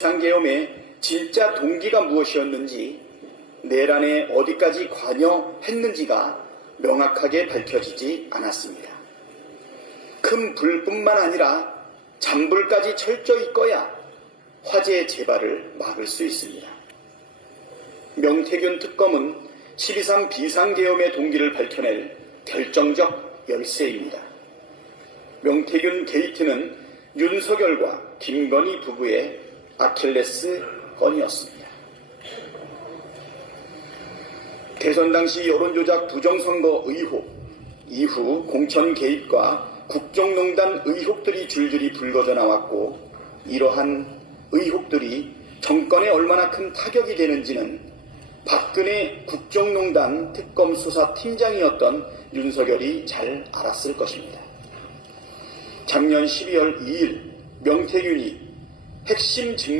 비상계엄의 진짜 동기가 무엇이었는지 내란에 어디까지 관여했는지가 명확하게 밝혀지지 않았습니다. 큰 불뿐만 아니라 잔불까지 철저히 꺼야 화재 재발을 막을 수 있습니다. 명태균 특검은 12.3 비상계엄의 동기를 밝혀낼 결정적 열쇠입니다. 명태균 게이트는 윤석열과 김건희 부부의 아킬레스 건이었습니다. 대선 당시 여론조작 부정선거 의혹, 이후 공천 개입과 국정농단 의혹들이 줄줄이 불거져 나왔고 이러한 의혹들이 정권에 얼마나 큰 타격이 되는지는 박근혜 국정농단 특검 수사 팀장이었던 윤석열이 잘 알았을 것입니다. 작년 12월 2일 명태균이 핵심 증거